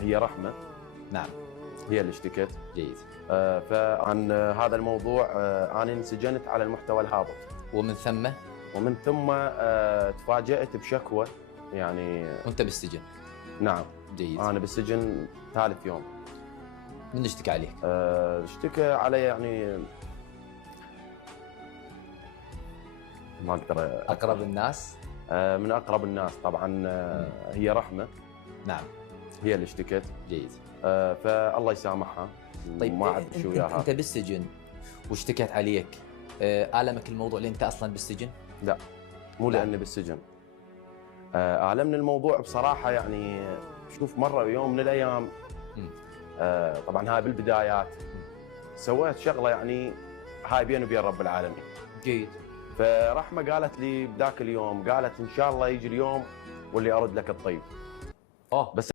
هي رحمة. نعم. هي اللي اشتكت. جيد. فعن هذا الموضوع أنا انسجنت على المحتوى الهابط، ومن ثم تفاجأت بشكوى يعني. وانت بالسجن. نعم. جيد. أنا بالسجن ثالث يوم. من اشتكى عليك؟ اشتكى علي يعني ما اقدر اقرب الناس. من اقرب الناس طبعا. هي رحمه. نعم. هي اللي اشتكت. جيد. فالله يسامحها. طيب ما اعرف شو وياها. انت بالسجن واشتكت عليك، آلمك الموضوع لان انت اصلا بالسجن؟ لا، مو لا. لاني بالسجن. آلمني الموضوع بصراحه يعني. شوف، مره يوم من الايام طبعا هاي بالبدايات سويت شغله يعني هاي بيني وبين رب العالمين. جيد. فرحمه قالت لي بذاك اليوم، قالت ان شاء الله يجي اليوم واللي ارد لك الطيب. بس